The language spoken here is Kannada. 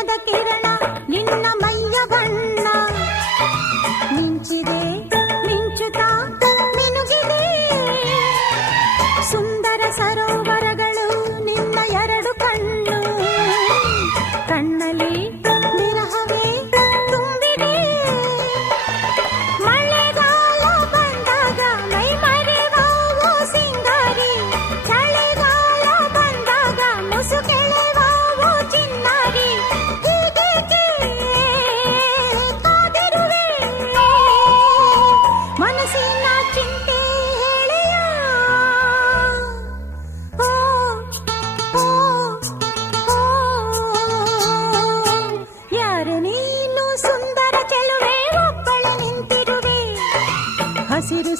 ಚಿನ್ನದ ಕಿರಣ ನಿನ್ನ ಮೈಯ ಬಣ್ಣ ಮಿಂಚಿದೆ ಮಿಂಚುತ್ತಾ ಮಿನುಗಿದೆ ಸುಂದರ ಸರೋವರಗಳು ನಿನ್ನ ಎರಡು ಕಣ್ಣು ಕಣ್ಣಲ್ಲಿ ವಿರಹವೇ ತುಂಬಿದೆ ಮಳೆಗಾಲ ಬಂದಾಗ ಮೈ ಮರೆವಾವೋ ಸಿಂಗಾರಿ ಚಳಿಗಾಲ ಬಂದಾಗ ಮುಸುಕೆಳೆವಾವೋ ಚಿನ್ನಾರಿ ಹೀಗೇಕೆ ಕಾದಿರುವೆ ಮನಸ್ಸಿನ ಚಿಂತೆ ಹೇಳಿಯ ಓ ಓ ಓ ಯಾರು ನೀನು ಸುಂದರ ಚೆಲುವೆ ಒಬ್ಬಳೆ ನಿಂತಿರುವೆ ಹಸಿರು